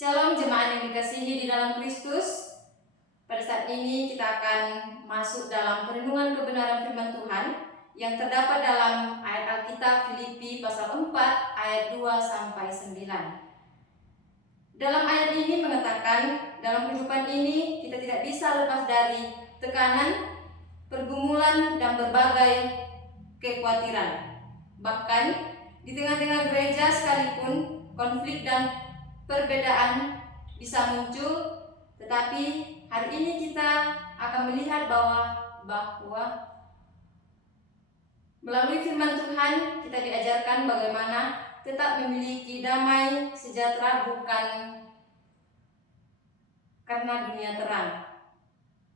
Shalom jemaat yang dikasihi di dalam Kristus. Pada saat ini kita akan masuk dalam perenungan kebenaran firman Tuhan yang terdapat dalam ayat Alkitab Filipi pasal 4 ayat 2 sampai 9. Dalam ayat ini mengatakan, dalam kehidupan ini kita tidak bisa lepas dari tekanan, pergumulan dan berbagai kekhawatiran. Bahkan di tengah-tengah gereja sekalipun konflik dan perbedaan bisa muncul, tetapi hari ini kita akan melihat bahwa melalui firman Tuhan kita diajarkan bagaimana tetap memiliki damai sejahtera bukan karena dunia terang,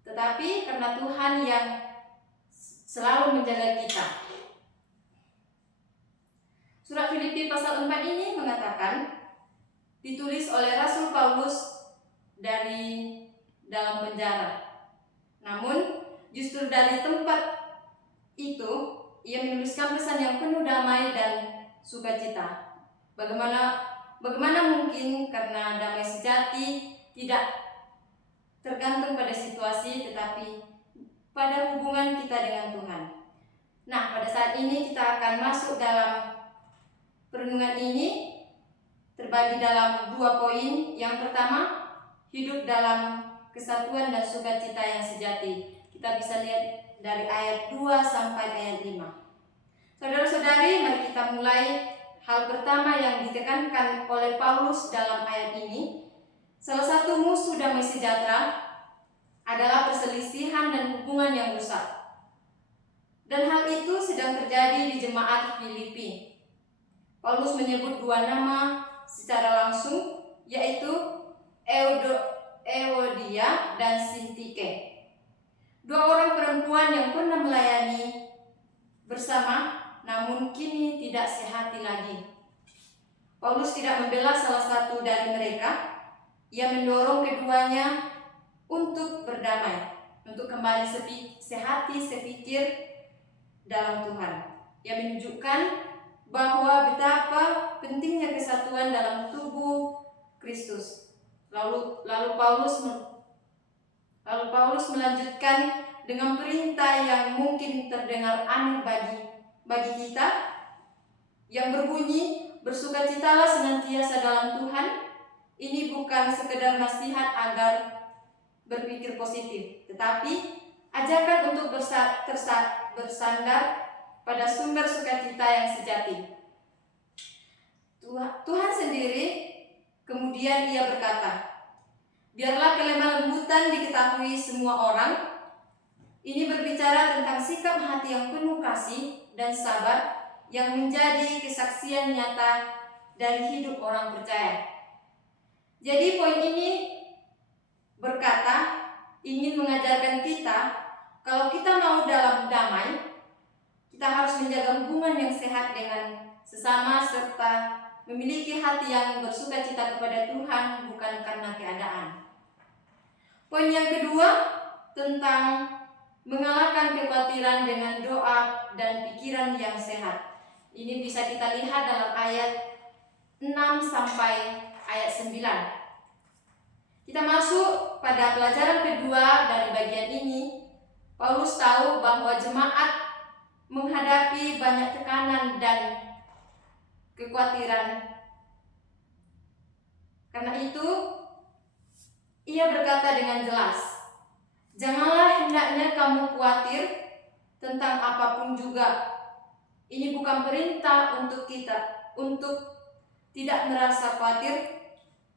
tetapi karena Tuhan yang selalu menjaga kita. Surat Filipi pasal 4 ini mengatakan, ditulis oleh Rasul Paulus dari dalam penjara. Namun justru dari tempat itu ia menuliskan pesan yang penuh damai dan sukacita. Bagaimana mungkin, karena damai sejati tidak tergantung pada situasi tetapi pada hubungan kita dengan Tuhan. Nah, pada saat ini kita akan masuk dalam perenungan ini terbagi dalam 2 poin. Yang pertama, hidup dalam kesatuan dan sukacita yang sejati. Kita bisa lihat dari ayat 2 sampai ayat 5. Saudara-saudari, mari kita mulai. Hal pertama yang ditekankan oleh Paulus dalam ayat ini, salah satu musuh damai sejahtera adalah perselisihan dan hubungan yang rusak. Dan hal itu sedang terjadi di jemaat Filipi. Paulus menyebut 2 nama secara langsung, yaitu Euodia dan Sintike. 2 orang perempuan yang pernah melayani bersama, namun kini tidak sehati lagi. Paulus tidak membela salah satu dari mereka. Ia mendorong keduanya untuk berdamai, untuk kembali sehati sepikir dalam Tuhan. Ia menunjukkan bahwa betapa pentingnya kesatuan dalam tubuh Kristus. Lalu Paulus melanjutkan dengan perintah yang mungkin terdengar aneh bagi kita, yang berbunyi, bersukacitalah senantiasa dalam Tuhan. Ini bukan sekedar nasihat agar berpikir positif, tetapi ajakan untuk bersandar pada sumber sukacita yang sejati. Tuhan sendiri kemudian ia berkata, biarlah kelemah lembutan diketahui semua orang. Ini berbicara tentang sikap hati yang penuh kasih dan sabar yang menjadi kesaksian nyata dari hidup orang percaya. Jadi poin ini berkata, ingin mengajarkan kita kalau kita mau dalam damai, kita harus menjaga hubungan yang sehat dengan sesama serta memiliki hati yang bersukacita kepada Tuhan bukan karena keadaan. Poin yang kedua tentang mengalahkan kekhawatiran dengan doa dan pikiran yang sehat. Ini bisa kita lihat dalam ayat 6 sampai ayat 9. Kita masuk pada pelajaran kedua dari bagian ini. Paulus tahu bahwa jemaat menghadapi banyak tekanan dan kekhawatiran. Karena itu, ia berkata dengan jelas, janganlah hendaknya kamu khawatir tentang apapun juga. Ini bukan perintah untuk kita untuk tidak merasa khawatir,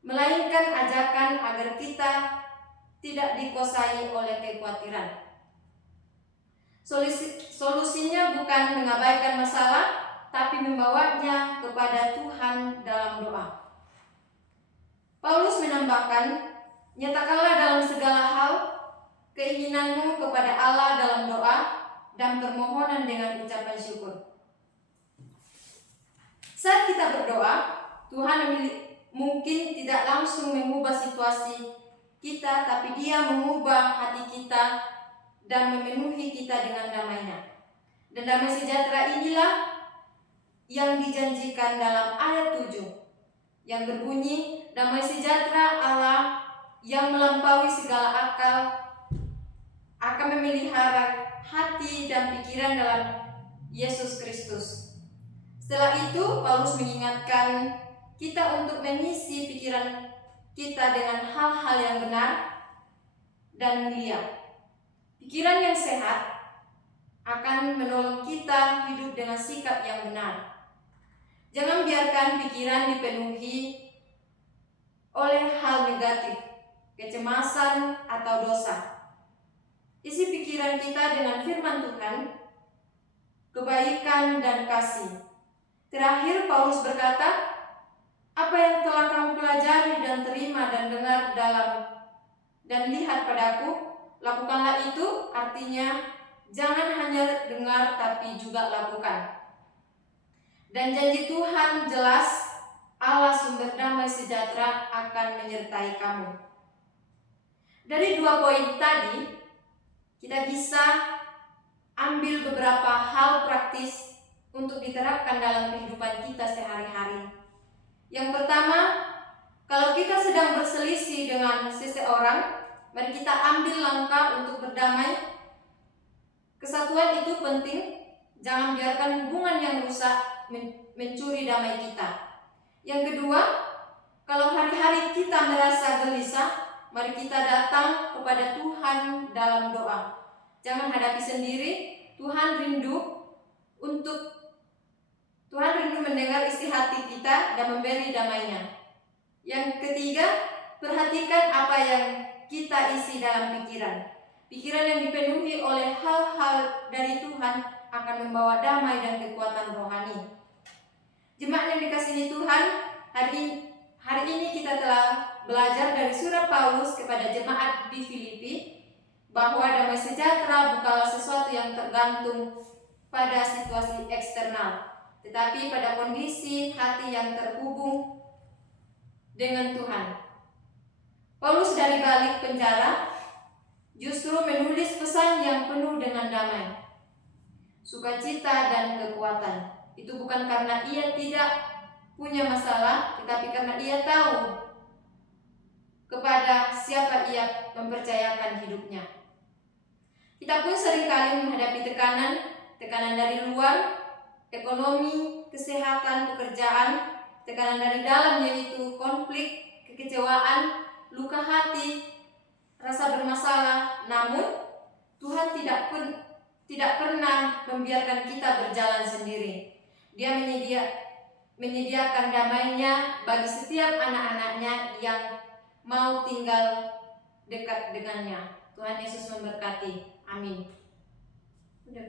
melainkan ajakan agar kita tidak dikuasai oleh kekhawatiran. Solusinya bukan mengabaikan masalah, tapi membawanya kepada Tuhan dalam doa. Paulus menambahkan, nyatakanlah dalam segala hal keinginanmu kepada Allah dalam doa dan permohonan dengan ucapan syukur. Saat kita berdoa, Tuhan mungkin tidak langsung mengubah situasi kita, tapi Dia mengubah hati kita dan memenuhi kita dengan damai-Nya. Dan damai sejahtera inilah yang dijanjikan dalam ayat 7, yang berbunyi, damai sejahtera Allah yang melampaui segala akal akan memelihara hati dan pikiran dalam Yesus Kristus. Setelah itu, Paulus mengingatkan kita untuk mengisi pikiran kita dengan hal-hal yang benar dan mulia. Pikiran yang sehat akan menolong kita hidup dengan sikap yang benar. Jangan biarkan pikiran dipenuhi oleh hal negatif, kecemasan, atau dosa. Isi pikiran kita dengan firman Tuhan, kebaikan, dan kasih. Terakhir, Paulus berkata, apa yang telah kamu pelajari dan terima dan dengar dan lihat padaku, lakukanlah itu. Artinya, jangan hanya dengar tapi juga lakukan. Dan janji Tuhan jelas, Allah sumber damai sejahtera akan menyertai kamu. Dari 2 poin tadi, kita bisa ambil beberapa hal praktis untuk diterapkan dalam kehidupan kita sehari-hari. Yang pertama, kalau kita sedang berselisih dengan seseorang, mari kita ambil langkah untuk berdamai. Kesatuan itu penting, jangan biarkan hubungan yang rusak mencuri damai kita. Yang kedua, kalau hari-hari kita merasa gelisah, mari kita datang kepada Tuhan dalam doa. Jangan hadapi sendiri, Tuhan rindu mendengar isi hati kita dan memberi damai-Nya. Yang ketiga, perhatikan apa yang kita isi dalam pikiran. Pikiran yang dipenuhi oleh hal-hal dari Tuhan akan membawa damai dan kekuatan rohani. Jemaat yang dikasihi Tuhan, hari ini kita telah belajar dari surat Paulus kepada jemaat di Filipi bahwa damai sejahtera bukanlah sesuatu yang tergantung pada situasi eksternal, tetapi pada kondisi hati yang terhubung dengan Tuhan. Paulus dari balik penjara justru menulis pesan yang penuh dengan damai, sukacita, dan kekuatan. Itu bukan karena ia tidak punya masalah, tetapi karena ia tahu kepada siapa ia mempercayakan hidupnya. Kita pun seringkali menghadapi tekanan dari luar, ekonomi, kesehatan, pekerjaan, tekanan dari dalam yaitu konflik, kekecewaan, luka hati, rasa bermasalah. Namun Tuhan tidak pernah membiarkan kita berjalan sendiri. Dia menyediakan damai-Nya bagi setiap anak-anak-Nya yang mau tinggal dekat dengannya. Tuhan Yesus memberkati. Amin. Udah,